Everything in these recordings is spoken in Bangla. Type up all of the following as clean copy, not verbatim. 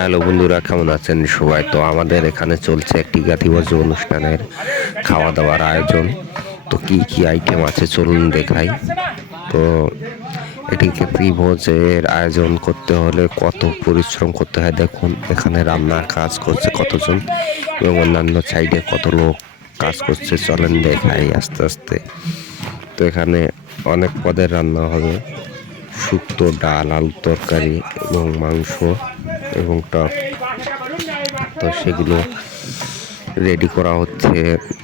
হ্যালো বন্ধুরা, কেমন আছেন সবাই? তো আমাদের এখানে চলছে একটি জ্ঞাতিভোজ অনুষ্ঠানের খাওয়া দাওয়ার আয়োজন। তো কি কি আইটেম আছে চলুন দেখাই। তো এটি জ্ঞাতিভোজের আয়োজন করতে হলে কত পরিশ্রম করতে হয় দেখুন। এখানে রান্নার কাজ করছে কতজন এবং অন্যান্য সাইডে কত লোক কাজ করছে, চলেন দেখাই আস্তে আস্তে। তো এখানে অনেক পদের রান্না হবে, শুক্তো, ডাল, আলুর তরকারি এবং মাংস এবং টক। তো সেগুলো রেডি করা হচ্ছে,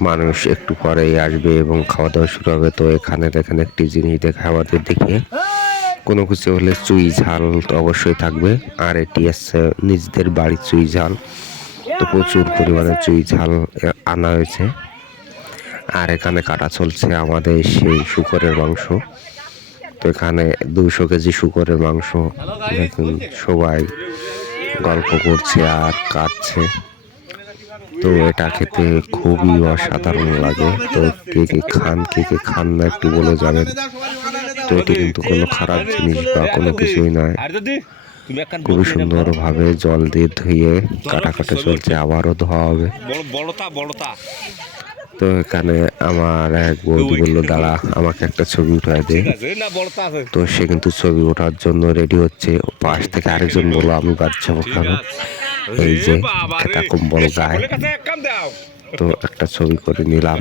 মানুষ একটু পরেই আসবে এবং খাওয়া দাওয়া শুরু হবে। তো এখানে দেখেন একটি জিনিস দেখায় আমাদের দেখে, কোনো কিছু হলে চুই ঝাল তো অবশ্যই থাকবে। আর এটি আছে নিজেদের বাড়ির চুই ঝাল, তো প্রচুর পরিমাণে চুই ঝাল আনা হয়েছে। আর এখানে কাটা চলছে আমাদের সেই শুকরের মাংস। তো এখানে 200 কেজি শুকরের মাংস, দেখুন সবাই গল্প করছে আর কাটছে। তো এটা খেতে খুবই অসাধারণ লাগে। তো কে কে খান, কে কে খান না একটু বলে যাবেন। তো এটি কিন্তু কোনো খারাপ জিনিস বা কোনো কিছুই নয়, খুবই সুন্দরভাবে জল দিয়ে ধুয়ে কাটা চলছে, আবারও ধোয়া হবে। তো এখানে আমার এক বন্ধু বললো, দাঁড়া আমাকে একটা ছবি উঠায় দে। তো সে কিন্তু ছবি ওঠার জন্য রেডি হচ্ছে। পাশ থেকে আরেকজন বললো, আমি বাদ যাবো কেন, এই যে একটা কম্বল গায়ে। তো একটা ছবি করে নিলাম।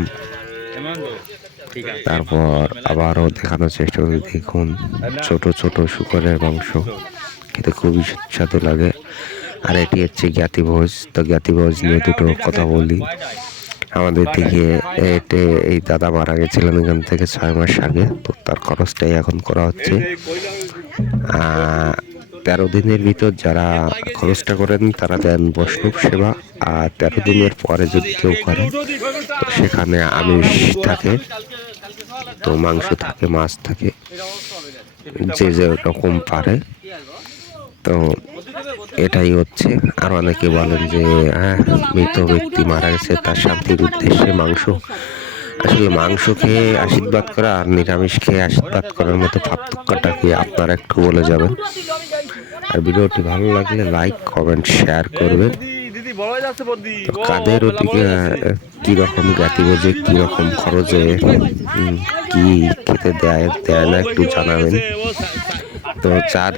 তারপর আবারও দেখানোর চেষ্টা করি, দেখুন ছোট ছোট শুকরের মাংস, খেতে খুবই সুস্বাদু লাগে। আর এটি হচ্ছে জ্ঞাতিভোজ। তো জ্ঞাতিভোজ নিয়ে দুটো কথা বলি। আমাদের দিকে এই দাদা মারা গেছিলেন এখান থেকে 6 মাস আগে। তো তার খরচটাই এখন করা হচ্ছে। 13 দিনের ভিতর যারা খরচটা করেন তারা দেন বৈষ্ণব সেবা। আর 13 দিনের পরে যদি কেউ করে, তো সেখানে আমিষ থাকে, তো মাংস থাকে, মাছ থাকে, যে যে রকম পারে। তো এটাই হচ্ছে। আর অনেকে বলেন যে হ্যাঁ, মৃত ব্যক্তি মারা গেছে তার শান্তির উদ্দেশ্যে মাংস। আসলে মাংস খেয়ে আশীর্বাদ করা আর নিরামিষ খেয়ে আশীর্বাদ করার মতো পার্থক্যটা কি আপনারা একটু বলে যাবেন। আর ভিডিওটি ভালো লাগলে লাইক, কমেন্ট, শেয়ার করবেন। কাদের ওদিকে কিরকম জ্ঞাতিভোজে কিরকম খরচে কি খেতে দেয় না একটু জানাবেন। তো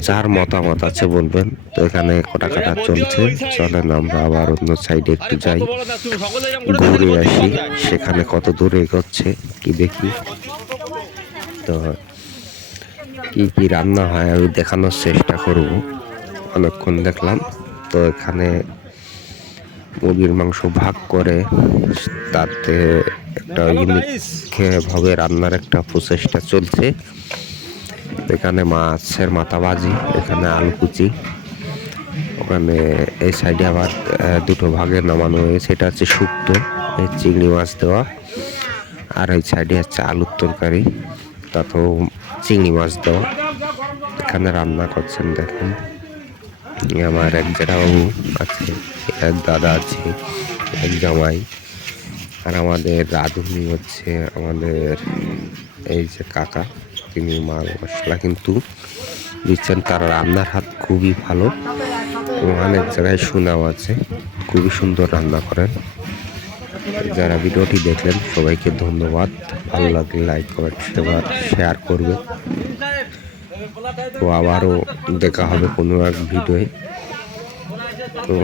যার মতামত আছে বলবেন। তো এখানে কাটা চলছে, চলেন আমরা আবার অন্য সাইডে একটু যাই, ঘুরে আসি, সেখানে কত দূরে এগোচ্ছে কি দেখি। তো কি কি রান্না হয় আমি দেখানোর চেষ্টা করব। অনেকক্ষণ দেখলাম। তো এখানে মুরগির মাংস ভাগ করে তাতে একটা ইউনিক ভাবে রান্নার একটা প্রচেষ্টা চলছে। এখানে মাছের মাথা ভাজি, এখানে আলু কুচি, ওখানে এই সাইডে আবার দুটো ভাগে নামানো হয়েছে। এটা হচ্ছে শুক্তো, চিংড়ি মাছ দেওয়া। আর এই সাইডে হচ্ছে আলুর তরকারি, তাতেও চিংড়ি মাছ দেওয়া। এখানে রান্না করছেন দেখুন, আমার এক জেঠাবাবু আছে, এক দাদা আছে, এক জামাই। আর আমাদের রাঁধুনি হচ্ছে আমাদের এই যে কাকা, তিনি মাল মশলা কিন্তু দিচ্ছেন। তার রান্নার হাত খুবই ভালো এবং অনেক জায়গায় সুনাম আছে, খুবই সুন্দর রান্না করেন। যারা ভিডিওটি দেখলেন সবাইকে ধন্যবাদ। ভালো লাগলে লাইক, কমেন্ট, শেয়ার করবে। তো আবারও দেখা হবে কোনো এক ভিডিওয়ে। তো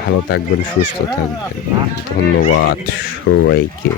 ভালো থাকবেন, সুস্থ থাকবেন, ধন্যবাদ সবাইকে।